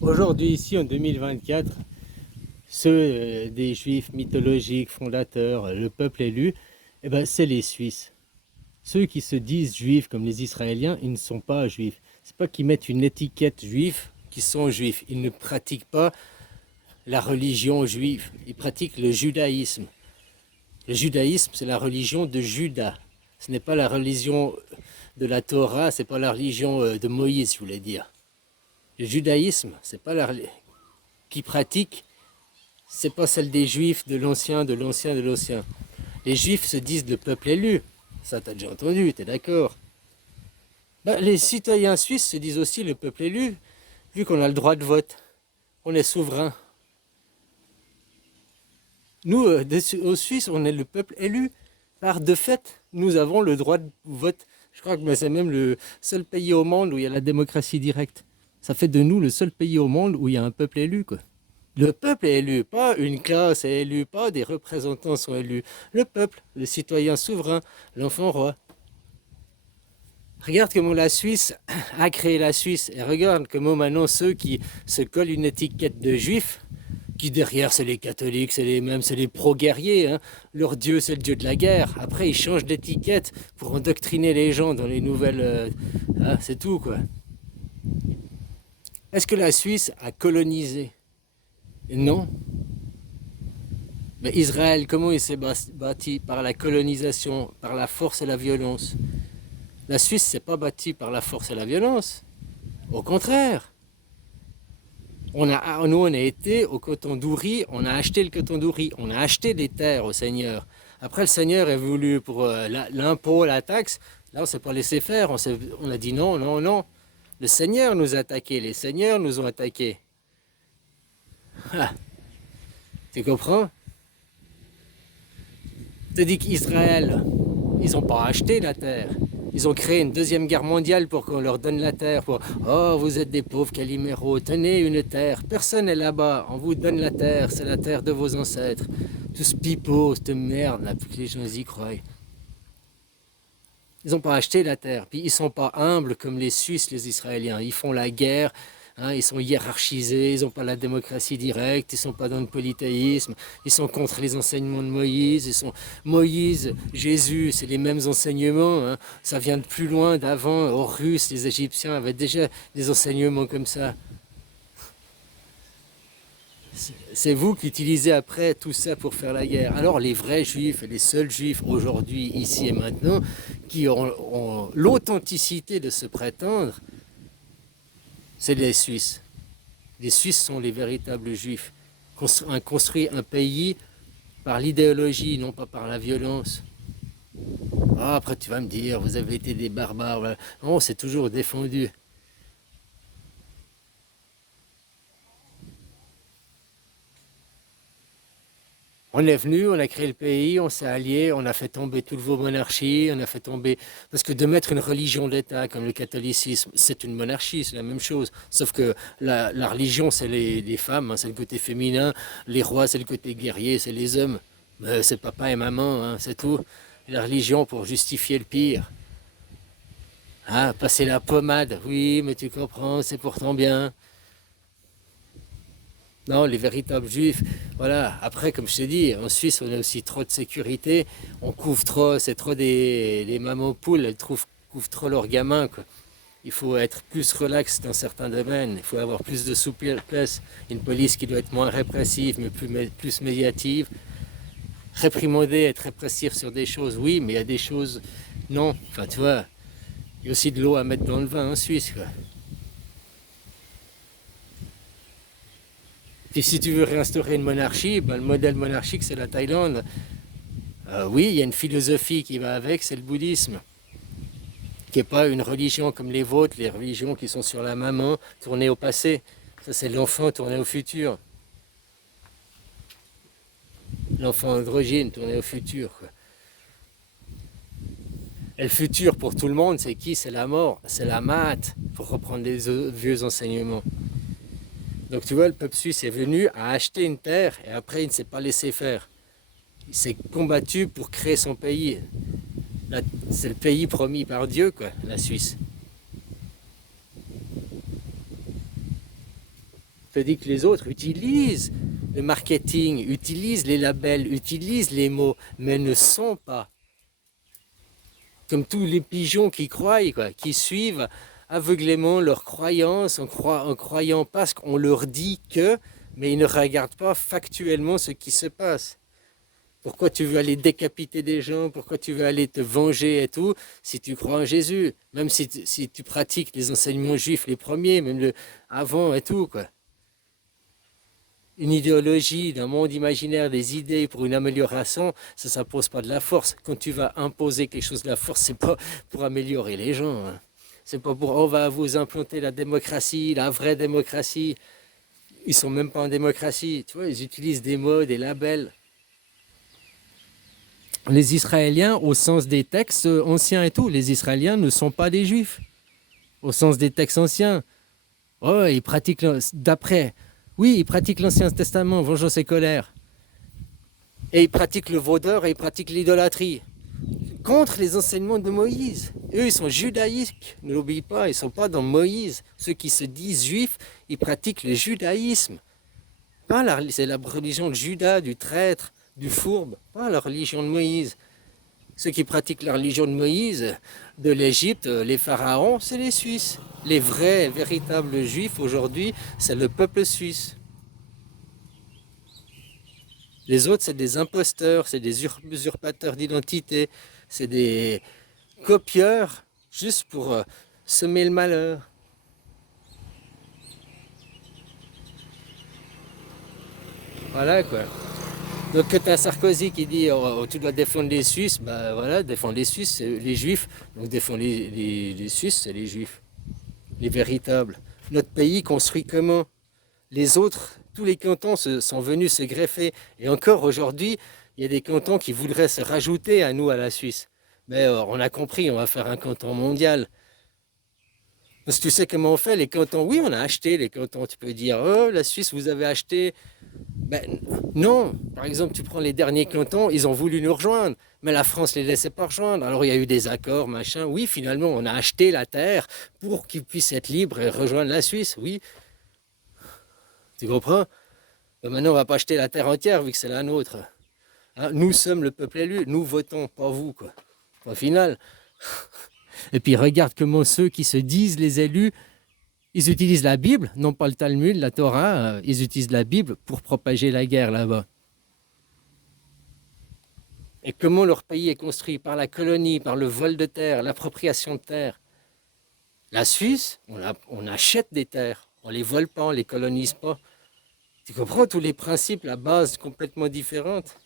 Aujourd'hui, ici en 2024, ceux des juifs mythologiques, fondateurs, le peuple élu, eh ben, c'est les Suisses. Ceux qui se disent juifs comme les Israéliens, ils ne sont pas juifs. C'est pas qu'ils mettent une étiquette juif qu'ils sont juifs. Ils ne pratiquent pas la religion juive. Ils pratiquent le judaïsme. Le judaïsme, c'est la religion de Juda. Ce n'est pas la religion de la Torah, c'est pas la religion de Moïse, je voulais dire. Le judaïsme, c'est pas la qui pratique, c'est pas celle des juifs de l'ancien, de l'ancien, de l'ancien. Les juifs se disent le peuple élu. Ça, t'as déjà entendu, t'es d'accord? Ben, les citoyens suisses se disent aussi le peuple élu, vu qu'on a le droit de vote. On est souverain. Nous, aux Suisses, on est le peuple élu. Par de fait, nous avons le droit de vote. Je crois que c'est même le seul pays au monde où il y a la démocratie directe. Ça fait de nous le seul pays au monde où il y a un peuple élu, quoi. Le peuple est élu, pas une classe est élue, pas des représentants sont élus. Le peuple, le citoyen souverain, l'enfant roi. Regarde comment la Suisse a créé la Suisse et regarde comment maintenant ceux qui se collent une étiquette de juifs, qui derrière c'est les catholiques, c'est les mêmes, c'est les pro-guerriers, hein. Leur dieu c'est le dieu de la guerre. Après ils changent d'étiquette pour endoctriner les gens dans les nouvelles... hein, c'est tout quoi. Est-ce que la Suisse a colonisé? Non. Mais Israël, comment il s'est bâti? Par la colonisation, par la force et la violence. La Suisse s'est pas bâtie par la force et la violence. Au contraire. Nous, on a été au coton d'Ouri, on a acheté le coton d'Ouri, on a acheté des terres au Seigneur. Après, le Seigneur est voulu pour l'impôt, la taxe. Là, on ne s'est pas laissé faire. On a dit non, non, non. Le Seigneur nous a attaqués, les seigneurs nous ont attaqués. Ah, tu comprends? Je te dis qu'Israël, ils n'ont pas acheté la terre. Ils ont créé une deuxième guerre mondiale pour qu'on leur donne la terre. Oh, vous êtes des pauvres caliméros, tenez une terre. Personne n'est là-bas, on vous donne la terre, c'est la terre de vos ancêtres. Tout ce pipeau, cette merde, là, pour que les gens y croient. Ils n'ont pas acheté la terre. Puis ils ne sont pas humbles comme les Suisses, les Israéliens. Ils font la guerre, hein, ils sont hiérarchisés, ils n'ont pas la démocratie directe, ils ne sont pas dans le polythéisme, ils sont contre les enseignements de Moïse. Moïse, Jésus, c'est les mêmes enseignements. Hein. Ça vient de plus loin, d'avant. Aux Russes, les Égyptiens avaient déjà des enseignements comme ça. C'est vous qui utilisez après tout ça pour faire la guerre. Alors les vrais juifs et les seuls juifs aujourd'hui, ici et maintenant, qui ont l'authenticité de se prétendre, c'est les Suisses. Les Suisses sont les véritables juifs. Construit un pays par l'idéologie, non pas par la violence. Ah, après tu vas me dire, vous avez été des barbares. Non, c'est toujours défendu. On est venu, on a créé le pays, on s'est allié, on a fait tomber toutes vos monarchies, on a fait tomber... Parce que de mettre une religion d'État comme le catholicisme, c'est une monarchie, c'est la même chose. Sauf que la religion, c'est les femmes, hein, c'est le côté féminin, les rois, c'est le côté guerrier, c'est les hommes. Mais c'est papa et maman, hein, c'est tout. Et la religion pour justifier le pire. Ah, passer la pommade, oui, mais tu comprends, c'est pourtant bien. Non, les véritables juifs, voilà. Après, comme je t'ai dit, en Suisse, on a aussi trop de sécurité. On couvre trop, c'est trop des mamans poules, elles couvrent trop leurs gamins, quoi. Il faut être plus relax dans certains domaines. Il faut avoir plus de souplesse. Une police qui doit être moins répressive, mais plus médiative. Réprimander, être répressif sur des choses, oui, mais il y a des choses, non. Enfin, tu vois, il y a aussi de l'eau à mettre dans le vin en Suisse, quoi. Et si tu veux réinstaurer une monarchie, ben, le modèle monarchique, c'est la Thaïlande. Oui, il y a une philosophie qui va avec, c'est le bouddhisme, qui n'est pas une religion comme les vôtres, les religions qui sont sur la maman, tournées au passé. Ça, c'est l'enfant tourné au futur. L'enfant androgyne tourné au futur, quoi. Et le futur pour tout le monde, c'est qui? C'est la mort, c'est la mate, pour reprendre les vieux enseignements. Donc tu vois, le peuple suisse est venu à acheter une terre et après il ne s'est pas laissé faire. Il s'est combattu pour créer son pays. C'est le pays promis par Dieu, quoi, la Suisse. Tandis que les autres utilisent le marketing, utilisent les labels, utilisent les mots, mais ne sont pas. Comme tous les pigeons qui croient, quoi, qui suivent aveuglément leurs croyances en croyant parce qu'on leur dit que, mais ils ne regardent pas factuellement ce qui se passe. Pourquoi tu veux aller décapiter des gens? Pourquoi tu veux aller te venger et tout? Si tu crois en Jésus, même si tu pratiques les enseignements juifs les premiers, même le avant et tout, quoi. Une idéologie, d'un monde imaginaire, des idées pour une amélioration, ça s'impose pas de la force. Quand tu vas imposer quelque chose de la force, c'est pas pour améliorer les gens, hein. C'est pas pour on va vous implanter la démocratie, la vraie démocratie. Ils sont même pas en démocratie. Tu vois, ils utilisent des mots, des labels. Les Israéliens, au sens des textes anciens et tout, les Israéliens ne sont pas des Juifs. Au sens des textes anciens. Oh, ils pratiquent d'après. Oui, ils pratiquent l'Ancien Testament, vengeance et colère. Et ils pratiquent le vaudeur et ils pratiquent l'idolâtrie. Contre les enseignements de Moïse. Eux, ils sont judaïques, ne l'oubliez pas, ils ne sont pas dans Moïse. Ceux qui se disent juifs, ils pratiquent le judaïsme. C'est la religion de Judas, du traître, du fourbe, pas la religion de Moïse. Ceux qui pratiquent la religion de Moïse, de l'Égypte, les pharaons, c'est les Suisses. Les vrais, véritables juifs aujourd'hui, c'est le peuple suisse. Les autres, c'est des imposteurs, c'est des usurpateurs d'identité, c'est des copieurs juste pour semer le malheur. Voilà quoi. Donc quand tu as Sarkozy qui dit oh, tu dois défendre les Suisses, bah voilà, défendre les Suisses, c'est les Juifs. Donc défendre les Suisses, c'est les Juifs. Les véritables. Notre pays construit comment? Les autres, tous les cantons sont venus se greffer. Et encore aujourd'hui, il y a des cantons qui voudraient se rajouter à nous, à la Suisse. Mais on a compris, on va faire un canton mondial. Parce que tu sais comment on fait, les cantons? Oui, on a acheté les cantons. Tu peux dire, oh, la Suisse, vous avez acheté. Ben non, par exemple, tu prends les derniers cantons, ils ont voulu nous rejoindre, mais la France ne les laissait pas rejoindre. Alors il y a eu des accords, machin. Oui, finalement, on a acheté la terre pour qu'ils puissent être libres et rejoindre la Suisse. Oui, tu comprends? Ben maintenant, on ne va pas acheter la terre entière vu que c'est la nôtre. Hein, nous sommes le peuple élu, nous votons, pas vous, quoi. Au final. Et puis regarde comment ceux qui se disent les élus, ils utilisent la Bible, non pas le Talmud, la Torah, ils utilisent la Bible pour propager la guerre là-bas. Et comment leur pays est construit? Par la colonie, par le vol de terre, l'appropriation de terre. La Suisse, on achète des terres, on ne les vole pas, on ne les colonise pas. Tu comprends tous les principes, la base complètement différente.